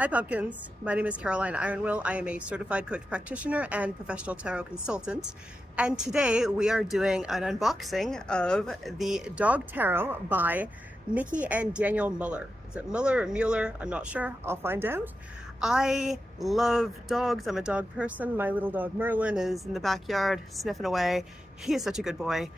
Hi pumpkins, my name is Caroline Ironwill. I am a certified coach practitioner and professional tarot consultant. And today we are doing an unboxing of the Dog Tarot by Mickey and Daniel Muller. Is it Muller or Mueller? I'm not sure, I'll find out. I love dogs, I'm a dog person. My little dog Merlin is in the backyard sniffing away. He is such a good boy.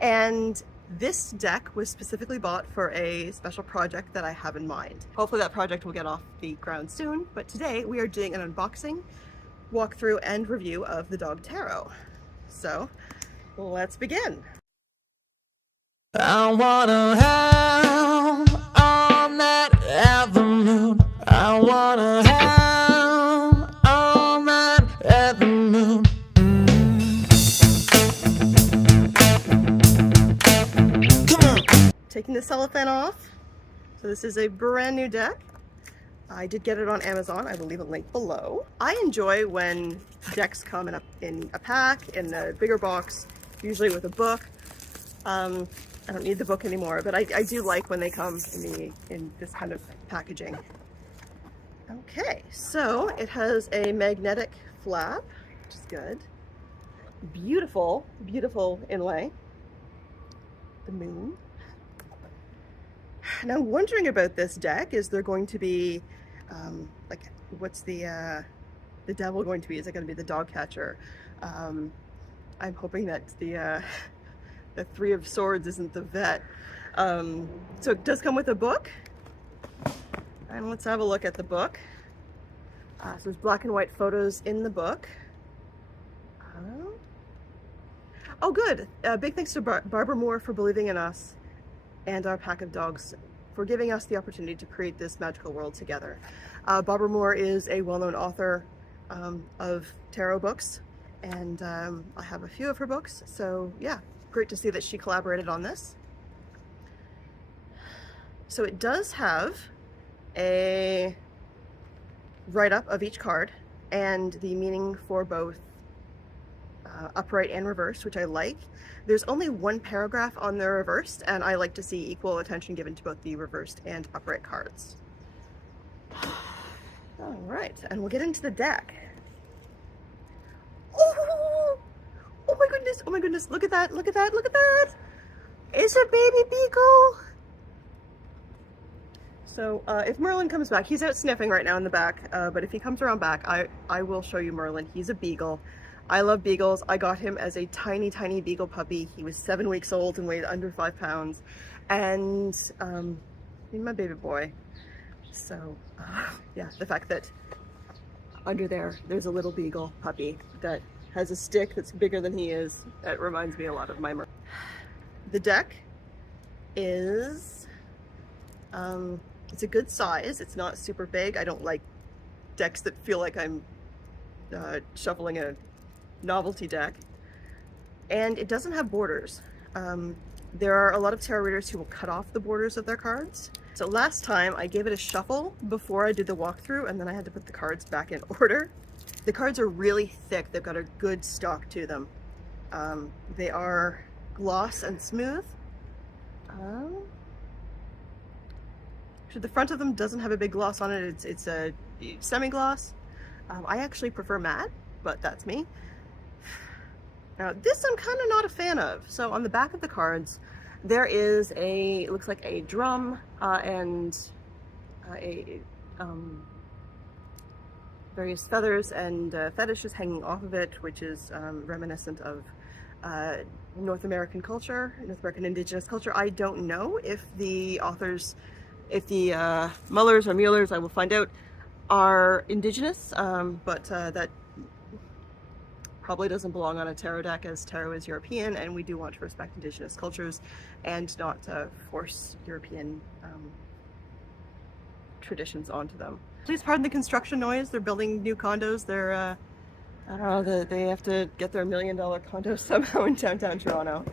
And this deck was specifically bought for a special project that I have in mind. Hopefully that project will get off the ground soon, but today we are doing an unboxing, walkthrough, and review of the Dog Tarot. So, let's begin. I wanna have all night at the moon. I wanna have all night at the moon. Taking the cellophane off. So this is a brand new deck. I did get it on Amazon. I will leave a link below. I enjoy when decks come in a pack, in a bigger box, usually with a book. I don't need the book anymore, but I do like when they come in this kind of packaging. Okay, so it has a magnetic flap, which is good. Beautiful, beautiful inlay. The moon. Now, I'm wondering about this deck. Is there going to be, like, what's the devil going to be? Is it going to be the dog catcher? I'm hoping that the Three of Swords isn't the vet. So it does come with a book. And let's have a look at the book. So there's black and white photos in the book. Oh, good. Big thanks to Barbara Moore for believing in us and our pack of dogs, for giving us the opportunity to create this magical world together. Barbara Moore is a well-known author of tarot books, and I have a few of her books, so yeah, great to see that she collaborated on this. So it does have a write-up of each card and the meaning for both upright and reversed, which I like. There's only one paragraph on the reversed, and I like to see equal attention given to both the reversed and upright cards. All right, and we'll get into the deck. Oh, oh my goodness, oh my goodness, look at that, look at that, look at that. It's a baby Beagle. So if Merlin comes back, he's out sniffing right now in the back, but if he comes around back, I will show you Merlin. He's a Beagle. I love Beagles. I got him as a tiny, tiny Beagle puppy. He was 7 weeks old and weighed under 5 pounds. And he's my baby boy. So yeah, the fact that under there's a little Beagle puppy that has a stick that's bigger than he is, that reminds me a lot of my Merlin. The deck is, it's a good size. It's not super big. I don't like decks that feel like I'm shuffling a novelty deck, and it doesn't have borders. There are a lot of tarot readers who will cut off the borders of their cards. So last time I gave it a shuffle before I did the walkthrough, and then I had to put the cards back in order. The cards are really thick. They've got a good stock to them. They are gloss and smooth. The front of them doesn't have a big gloss on it. It's a semi-gloss. I actually prefer matte, but that's me. Now this I'm kind of not a fan of. So on the back of the cards, there is it looks like a drum and various feathers and fetishes hanging off of it, which is reminiscent of North American culture, North American indigenous culture. I don't know if the authors, if the Mullers or Muellers, I will find out, are indigenous, but that probably doesn't belong on a tarot deck, as tarot is European, and we do want to respect indigenous cultures and not force European traditions onto them. Please pardon the construction noise. They're building new condos. They're I don't know, they have to get their $1 million condo somehow in downtown Toronto.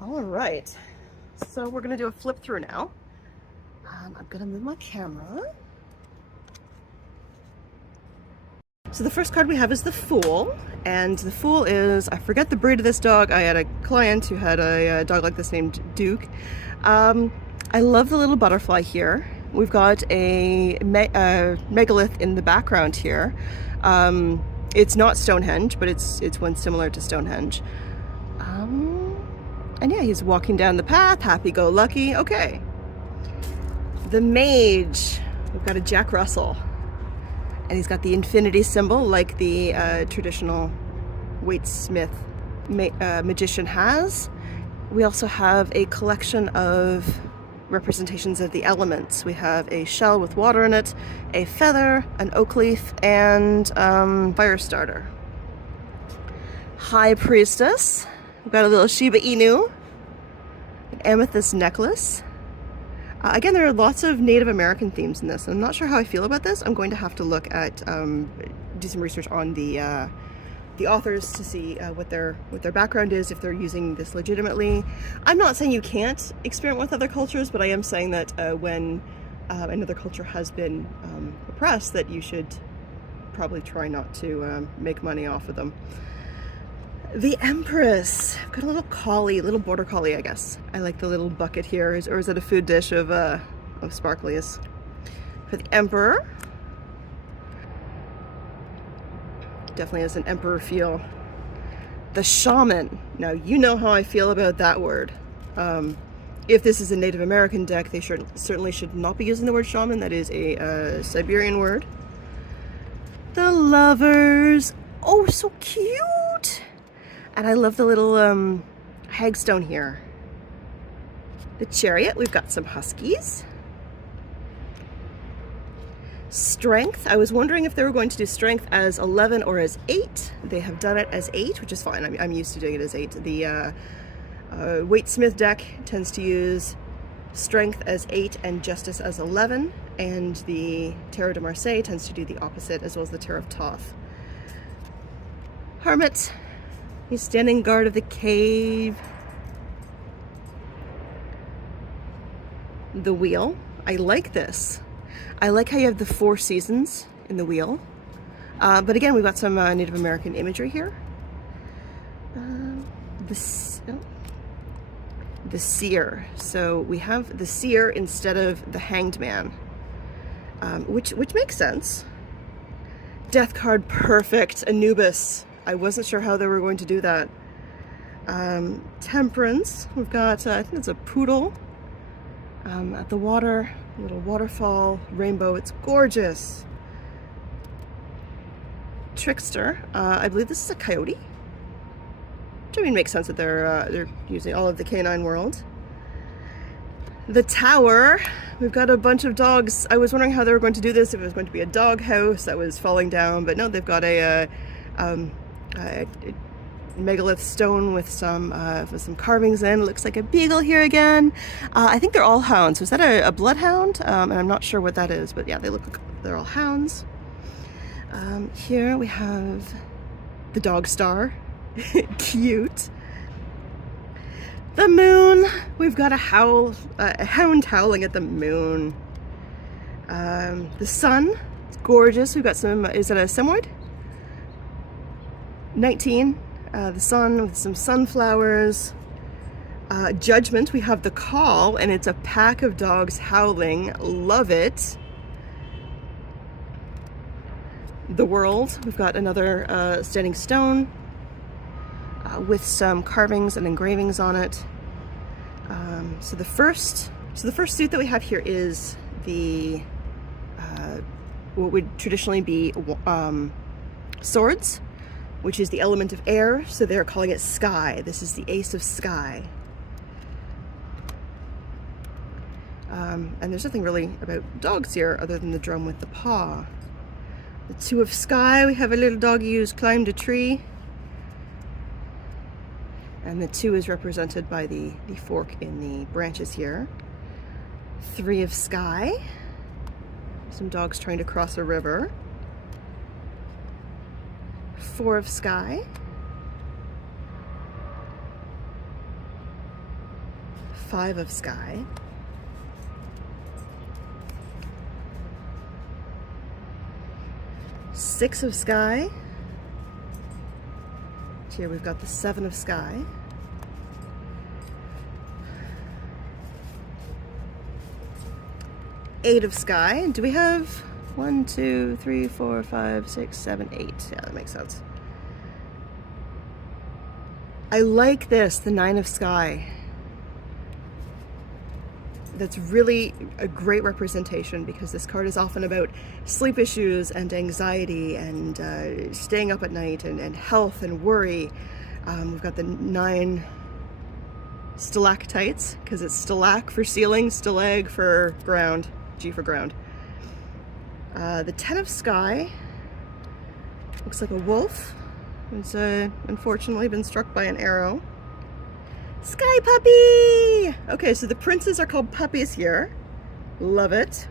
All right, so we're gonna do a flip through now. I'm gonna move my camera. So the first card we have is the Fool, and the Fool is, I forget the breed of this dog. I had a client who had a dog like this named Duke. I love the little butterfly here. we've got a megalith in the background here. It's not Stonehenge, but it's one similar to Stonehenge. And yeah, he's walking down the path, happy-go-lucky. Okay. The mage, we've got a Jack Russell. And he's got the infinity symbol like the traditional Waite-Smith magician has. We also have a collection of representations of the elements. We have a shell with water in it, a feather, an oak leaf, and fire starter. High Priestess. We've got a little Shiba Inu, an amethyst necklace. Again, there are lots of Native American themes in this. I'm not sure how I feel about this. I'm going to have to look at, do some research on the authors to see what their background is, if they're using this legitimately. I'm not saying you can't experiment with other cultures, but I am saying that when another culture has been oppressed, that you should probably try not to make money off of them. The Empress. I've got a little collie, little border collie, I guess. I like the little bucket here, or is it a food dish of sparklies? For the Emperor. Definitely has an emperor feel. The Shaman. Now, you know how I feel about that word. If this is a Native American deck, they certainly should not be using the word shaman. That is a Siberian word. The Lovers. Oh, so cute! And I love the little hagstone here. The Chariot, we've got some huskies. Strength, I was wondering if they were going to do strength as 11 or as 8. They have done it as 8, which is fine. I'm used to doing it as 8. The Waite-Smith deck tends to use strength as 8 and justice as 11. And the Tarot de Marseille tends to do the opposite, as well as the Tarot of Thoth. Hermit. He's standing guard of the cave. The Wheel. I like this. I like how you have the 4 seasons in the wheel. But again, we've got some Native American imagery here. The Seer. So we have the Seer instead of the Hanged Man, which makes sense. Death card, perfect. Anubis. I wasn't sure how they were going to do that. Temperance. We've got, I think it's a poodle at the water. A little waterfall, rainbow. It's gorgeous. Trickster. I believe this is a coyote. Which I mean makes sense that they're using all of the canine world. The Tower. We've got a bunch of dogs. I was wondering how they were going to do this. If it was going to be a dog house that was falling down, but no, they've got a megalith stone with some carvings in. It looks like a beagle here again. I think they're all hounds. Was that a bloodhound? And I'm not sure what that is, but yeah, they're all hounds. Here we have the dog star. Cute. The moon. We've got a hound howling at the moon. The sun. It's gorgeous. We've got some, is it a semoid? 19. The sun with some sunflowers. Judgment, we have the call, and it's a pack of dogs howling. Love it. The world, we've got another standing stone with some carvings and engravings on it. So the first suit that we have here is the what would traditionally be swords, which is the element of air, so they're calling it sky. This is the Ace of Sky. And there's nothing really about dogs here other than the drum with the paw. The Two of Sky, we have a little doggy who's climbed a tree. And the 2 is represented by the fork in the branches here. 3 of Sky. Some dogs trying to cross a river. 4 of Sky. 5 of Sky. 6 of Sky. Here we've got the 7 of Sky. 8 of sky. Do we have 1, 2, 3, 4, 5, 6, 7, 8? Yeah, that makes sense. I like this, the 9 of sky. That's really a great representation because this card is often about sleep issues and anxiety and staying up at night and health and worry. We've got the 9 stalactites because it's stalac for ceiling, stalag for ground, G for ground. The 10 of sky looks like a wolf. It's unfortunately been struck by an arrow. Sky puppy! Okay, so the princes are called puppies here. Love it.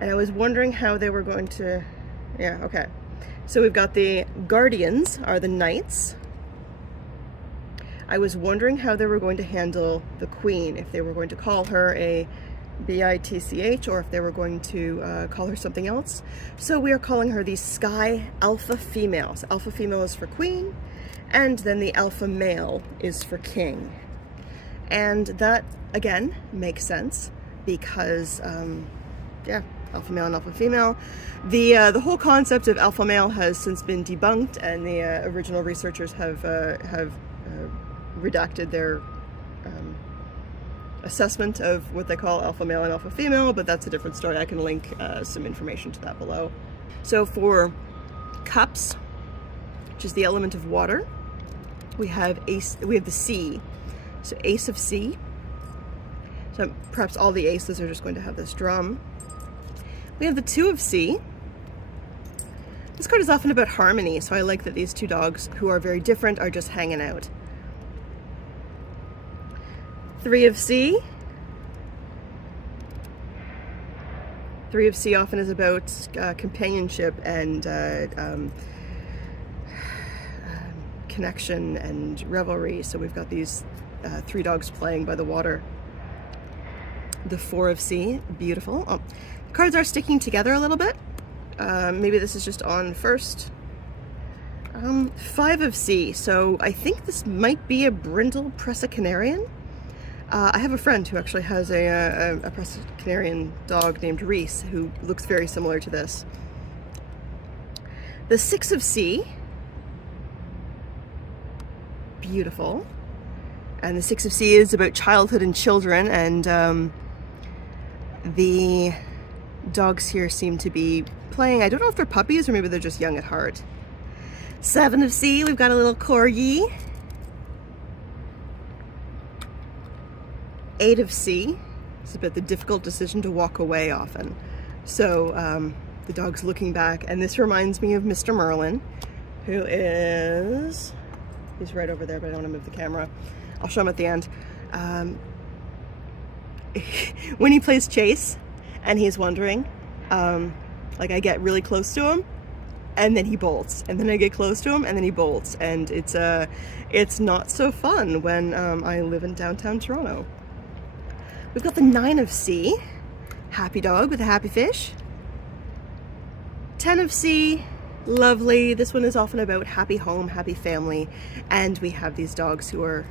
And I was wondering how they were going to... Yeah, okay. So we've got the guardians are the knights. I was wondering how they were going to handle the queen, if they were going to call her a bitch or if they were going to call her something else. So we are calling her the Sky Alpha Female. So Alpha Female is for queen, and then the alpha male is for king. And that, again, makes sense because, yeah, alpha male and alpha female. The whole concept of alpha male has since been debunked, and the original researchers have redacted their assessment of what they call alpha male and alpha female, but that's a different story. I can link some information to that below. So for cups, which is the element of water, we have the sea. So ace of sea. So perhaps all the aces are just going to have this drum. We have the 2 of sea. This card is often about harmony, so I like that these 2 dogs who are very different are just hanging out. 3 of sea. 3 of sea often is about companionship and connection and revelry. So we've got these 3 dogs playing by the water. The 4 of sea, beautiful. Oh, the cards are sticking together a little bit. Maybe this is just on first. 5 of sea. So I think this might be a brindle Presa-Canarian. I have a friend who actually has a Presa-Canarian dog named Reese who looks very similar to this. The 6 of sea. Beautiful. And the 6 of sea is about childhood and children, and the dogs here seem to be playing. I don't know if they're puppies or maybe they're just young at heart. 7 of sea, we've got a little corgi. 8 of sea, it's about the difficult decision to walk away often. So the dog's looking back, and this reminds me of Mr. Merlin, who is... He's right over there, but I don't want to move the camera. I'll show him at the end. When he plays chase and he's wandering, like I get really close to him and then he bolts, and then I get close to him and then he bolts, and it's not so fun when I live in downtown Toronto. We've got the 9 of sea, happy dog with a happy fish. 10 of sea, lovely. This one is often about happy home, happy family, and we have these dogs who are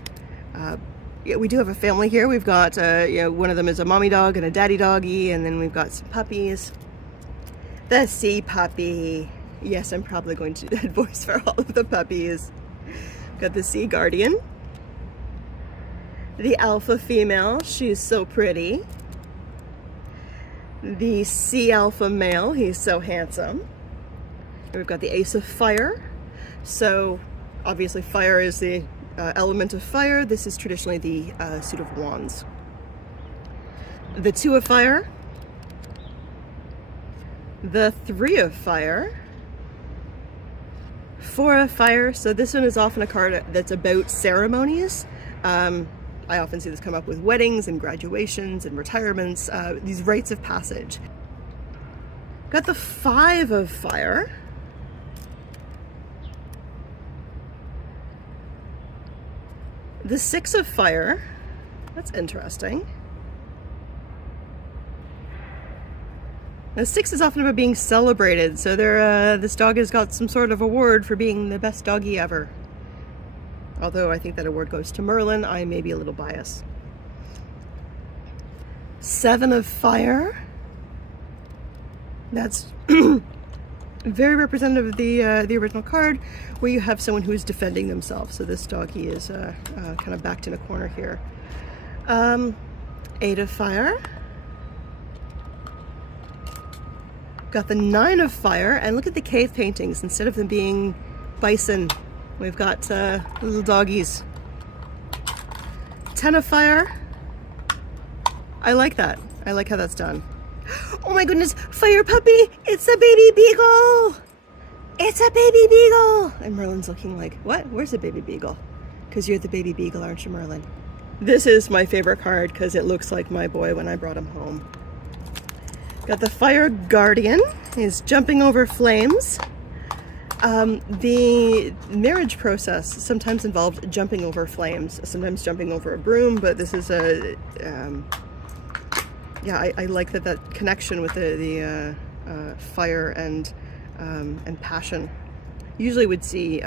we do have a family here. We've got one of them is a mommy dog and a daddy doggy, and then we've got some puppies. The sea puppy. Yes, I'm probably going to do that voice for all of the puppies. Got the sea guardian. The alpha female, she's so pretty. The sea alpha male, he's so handsome. And we've got the ace of fire. So obviously fire is the element of fire. This is traditionally the suit of wands. The 2 of fire. The 3 of fire. 4 of fire. So this one is often a card that's about ceremonies. I often see this come up with weddings and graduations and retirements, these rites of passage. Got the 5 of fire. The 6 of fire. That's interesting. The 6 is often about being celebrated, so this dog has got some sort of award for being the best doggy ever. Although I think that award goes to Merlin, I may be a little biased. 7 of fire. That's very representative of the original card, where you have someone who is defending themselves. So this doggy is kind of backed in a corner here. 8 of fire. Got the 9 of fire, and look at the cave paintings. Instead of them being bison, we've got little doggies. 10 of fire. I like that. I like how that's done. Oh my goodness, fire puppy! It's a baby beagle! It's a baby beagle! And Merlin's looking like, what? Where's the baby beagle? Because you're the baby beagle, aren't you, Merlin? This is my favorite card because it looks like my boy when I brought him home. Got the fire guardian. He's jumping over flames. The marriage process sometimes involved jumping over flames, sometimes jumping over a broom, but this is a yeah, I like that connection with the fire and passion. Usually would see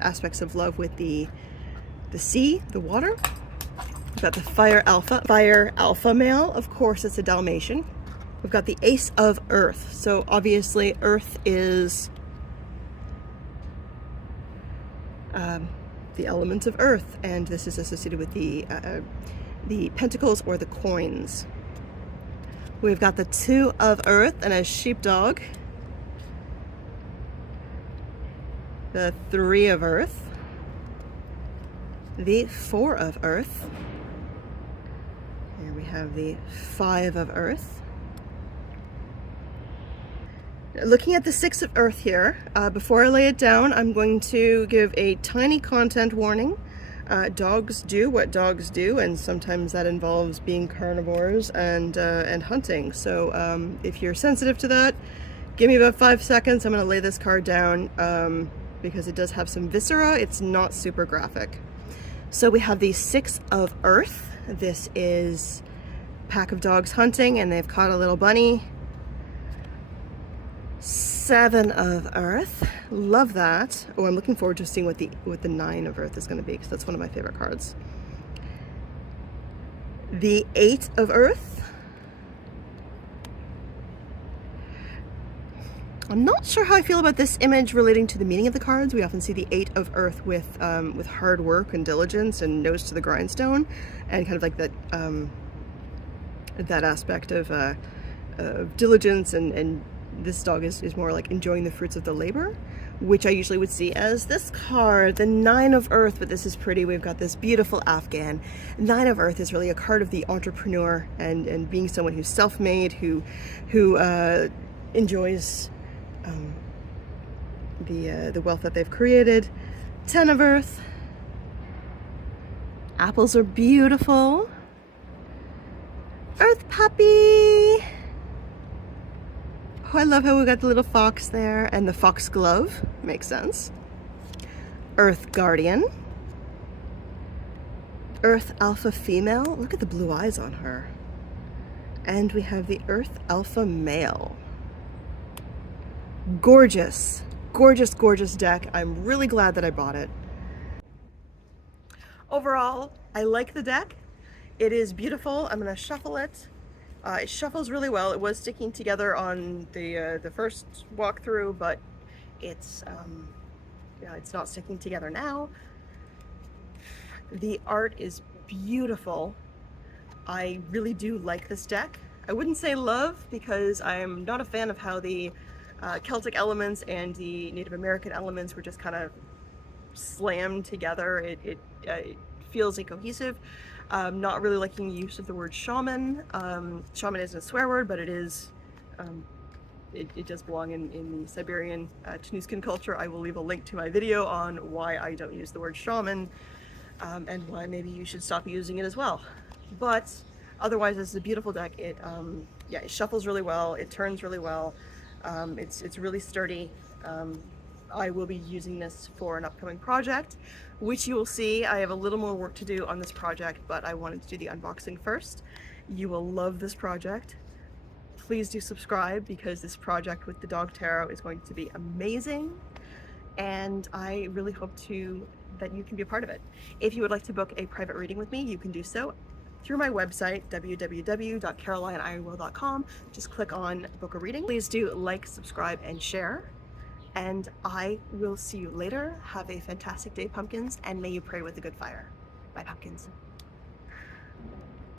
aspects of love with the sea, the water. We've got the fire alpha male. Of course, it's a Dalmatian. We've got the ace of earth. So obviously, earth is the element of earth, and this is associated with the pentacles or the coins. We've got the 2 of earth and a sheepdog. The 3 of earth. The 4 of earth. Here we have the 5 of earth. Looking at the 6 of earth here, before I lay it down, I'm going to give a tiny content warning. Dogs do what dogs do, and sometimes that involves being carnivores and hunting. So if you're sensitive to that, give me about 5 seconds. I'm going to lay this card down because it does have some viscera. It's not super graphic. So we have the 6 of earth. This is a pack of dogs hunting, and they've caught a little bunny. 7 of earth. Love that. Oh, I'm looking forward to seeing what the 9 of earth is going to be, because that's one of my favorite cards. The 8 of earth. I'm not sure how I feel about this image relating to the meaning of the cards. We often see the 8 of earth with hard work and diligence and nose to the grindstone, and kind of like that aspect of diligence, and this dog is more like enjoying the fruits of the labor, which I usually would see as this card, the 9 of earth, but this is pretty. We've got this beautiful Afghan. 9 of earth is really a card of the entrepreneur and being someone who's self-made, who enjoys the wealth that they've created. 10 of earth. Apples are beautiful. Earth puppy. Oh, I love how we got the little fox there, and the fox glove makes sense. Earth guardian. Earth alpha female. Look at the blue eyes on her. And we have the earth alpha male. Gorgeous, gorgeous, gorgeous deck. I'm really glad that I bought it. Overall, I like the deck. It is beautiful. I'm gonna shuffle it. It shuffles really well. It was sticking together on the first walkthrough, but it's not sticking together now. The art is beautiful. I really do like this deck. I wouldn't say love, because I'm not a fan of how the Celtic elements and the Native American elements were just kind of slammed together. It feels incohesive. Not really liking the use of the word shaman. Shaman isn't a swear word, but it is. It does belong in the Siberian Tunisian culture. I will leave a link to my video on why I don't use the word shaman, and why maybe you should stop using it as well. But otherwise, this is a beautiful deck. It shuffles really well. It turns really well. It's really sturdy. I will be using this for an upcoming project, which you will see. I have a little more work to do on this project, but I wanted to do the unboxing first. You will love this project. Please do subscribe, because this project with the dog tarot is going to be amazing, and I really hope that you can be a part of it. If you would like to book a private reading with me, you can do so through my website, www.carolineiowa.com. Just click on book a reading. Please do like, subscribe, and share. And I will see you later. Have a fantastic day, pumpkins, and may you pray with a good fire. Bye, pumpkins.